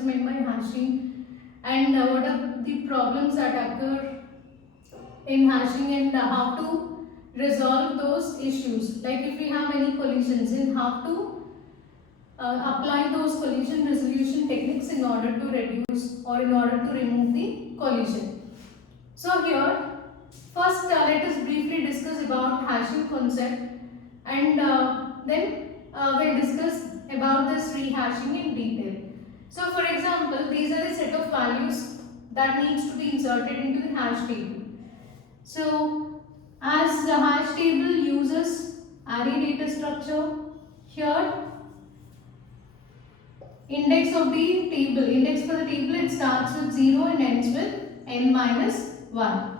is meant by hashing, and what are the problems that occur in hashing, and how to resolve those issues. Like if we have any collisions, then how to apply those collision resolution techniques in order to reduce or in order to remove the collision. So here, first let us briefly discuss about hashing concept, and then we'll discuss about this rehashing in detail. So for example, these are the set of values that needs to be inserted into the hash table. So as the hash table uses array data structure, here index of the table, index for the table, it starts with 0 and ends with n minus 1.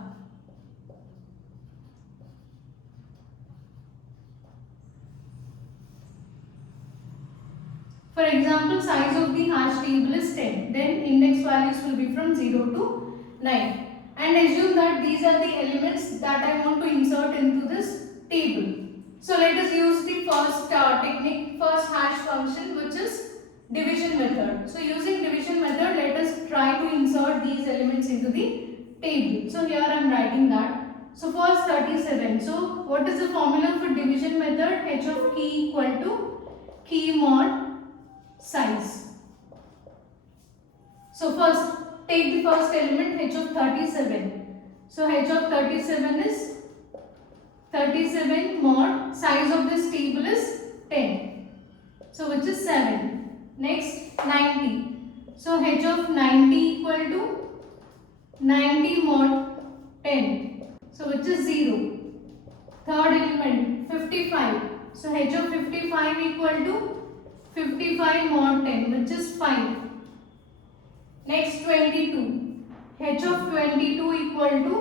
For example, size of the hash table is 10. Then index values will be from 0 to 9. And assume that these are the elements that I want to insert into this table. So let us use the first technique, first hash function, which is division method. So using division method, let us try to insert these elements into the table. So here I am writing that. So first 37. So what is the formula for division method? H of key equal to key mod size. So first take the first element h of 37. So h of 37 is 37 mod size of this table is 10. So which is 7. Next 90. So h of 90 equal to 90 mod 10. So which is 0. Third element 55. So h of 55 equal to 55 mod 10, which is 5. Next 22. H of 22 equal to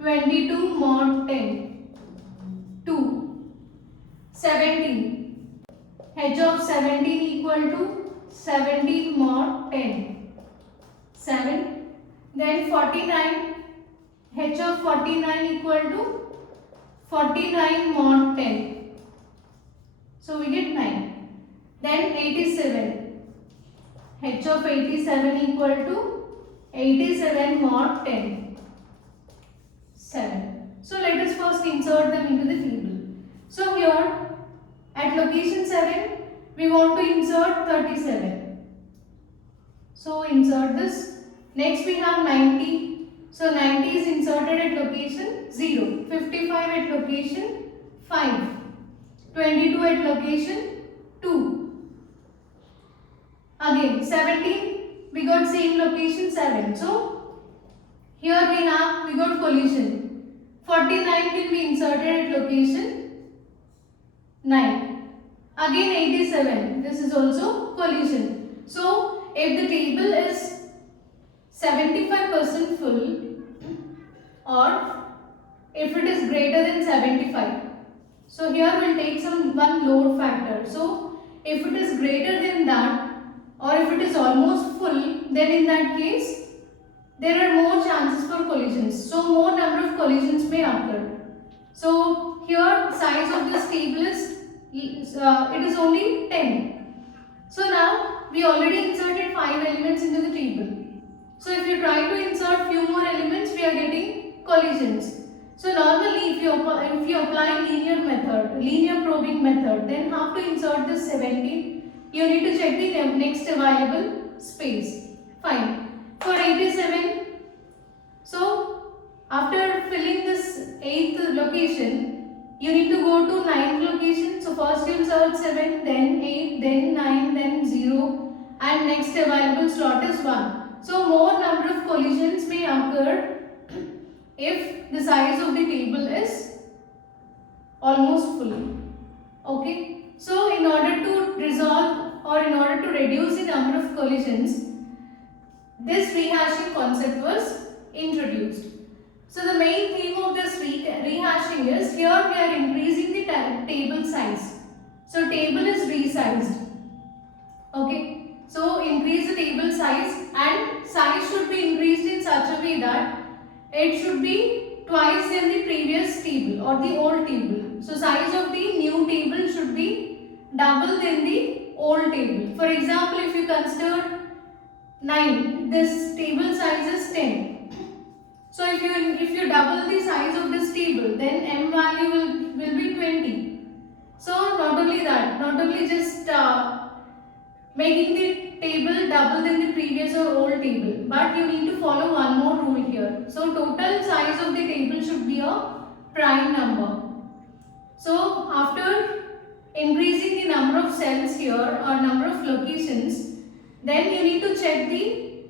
22 mod 10. 2. 17. H of 17 equal to 17 mod 10. 7. Then 49. H of 49 equal to 49 mod 10. So we get 9. Then 87. H of 87 equal to 87 mod 10. 7. So let us first insert them into the table. So here at location 7 we want to insert 37. So insert this. Next we have 90. So 90 is inserted at location 0. 55 at location 5. 22 at location 2. Again 17 we got same location 7. So here we got collision. 49 can be inserted at location 9. Again 87, this is also collision. So if the table is 75% full, or if it is greater than 75, so here we'll take one load factor. So if it is greater than that, or if it is almost full, then in that case there are more chances for collisions. So more number of collisions may occur. So here size of this table is it is only 10. So now we already inserted 5 elements into the table. So if you try to insert few more elements, we are getting collisions. So normally if you apply linear probing method, then how to insert this 17? You need to check the next available space. Fine. For 87, so after filling this 8th location, you need to go to 9th location. So first you insert 7, then 8, then 9, then 0, and next available slot is 1. So more number of collisions may occur if the size of the table is almost full. Okay. So in order to resolve or in order to reduce the number of collisions, this rehashing concept was introduced. So the main theme of this rehashing is, here we are increasing the table size. So table is resized. Okay. So increase the table size, and size should be increased in such a way that it should be twice than the previous table or the old table. So size of the new table should be double than the old table. For example, if you consider 9. This table size is 10. So if you double the size of this table, then m value will be 20. So not only that, not only just making the table double than the previous or old table, but you need to follow one more rule here. So total size of the table should be a prime number. So after increasing the number of cells here or number of locations, then you need to check the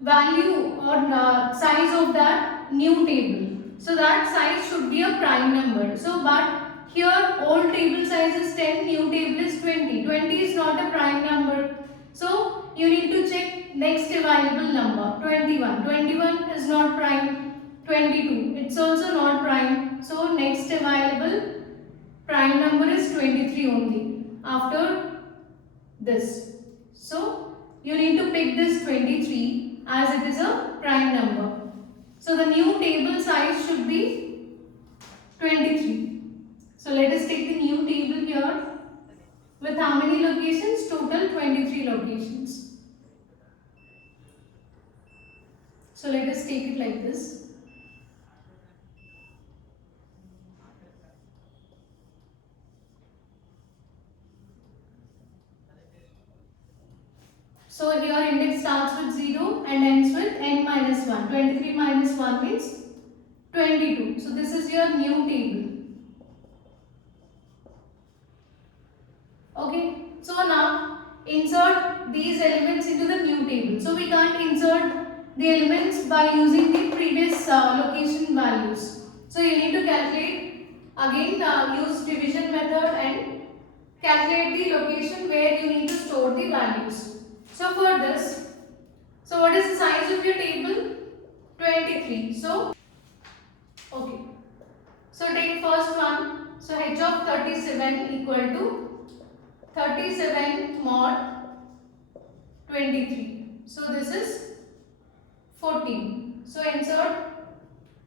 value or size of that new table. So that size should be a prime number. So but here old table size is 10, new table is 20. 20 is not a prime number. So you need to check next available number, 21. 21 is not prime. 22, it's also not prime. So next available prime number is 23 only after this. So you need to pick this 23 as it is a prime number. So the new table size should be 23. So let us take the new table here with how many locations? Total 23 locations. So let us take it like this. So here index starts with 0 and ends with n minus 1. 23 minus 1 means 22. So this is your new table. Okay. So now insert these elements into the new table. So we can't insert the elements by using the previous location values. So you need to calculate again, use division method and calculate the location where you need to store the values. So for this, so what is the size of your table? 23. So, okay. So take first one. So h of 37 equal to 37 mod 23. So this is 14. So insert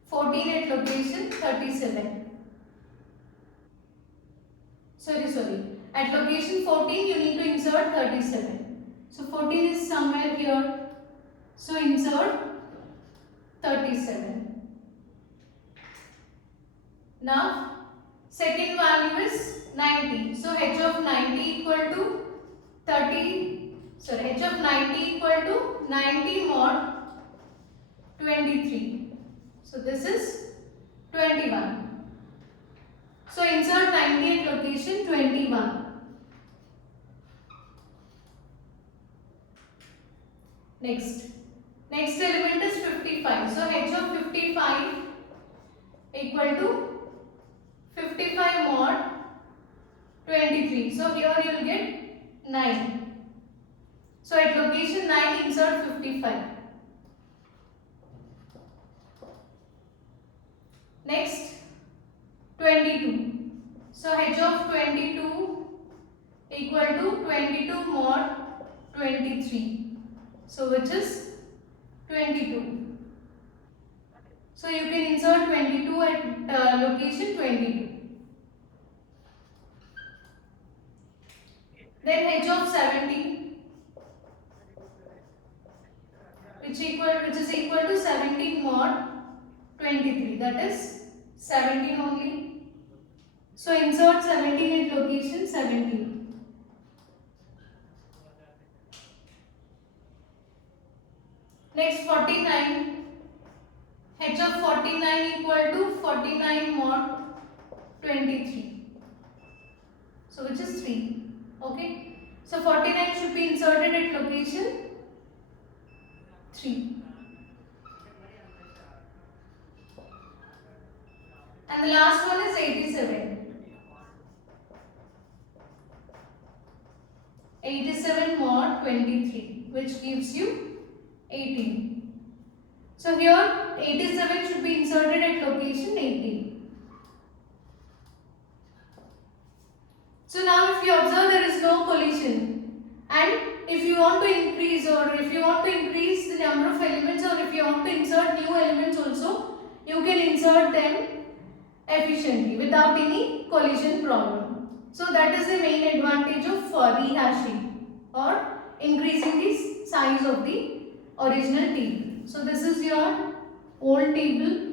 14 at location 37. Sorry. At location 14 you need to insert 37. So 14 is somewhere here. So insert 37. Now second value is 90. So h of 90 equal to 90 mod 23. So this is 21. So insert 90 at location 21. Next element is 55. So h of 55 equal to 55 mod 23. So here you will get 9. So at location 9 insert 55. Next 22. So h of 22 equal to 22 mod 23. So which is 22. So you can insert 22 at location 22. Then h of 70 which is equal to 17 mod 23, that is 17 only. So insert 17 at location 17. Next 49. H of 49 equal to 49 mod 23. So which is 3. Okay. So 49 should be inserted at location 3. And the last one is 87. 87 mod 23, which gives you 18. So here 87 should be inserted at location 18. So now if you observe there is no collision, and if you want to increase the number of elements, or if you want to insert new elements also, you can insert them efficiently without any collision problem. So that is the main advantage of rehashing or increasing the size of the original table. So this is your old table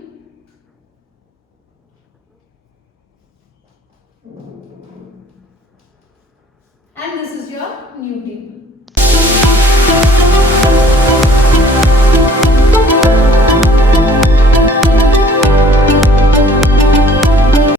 and this is your new table.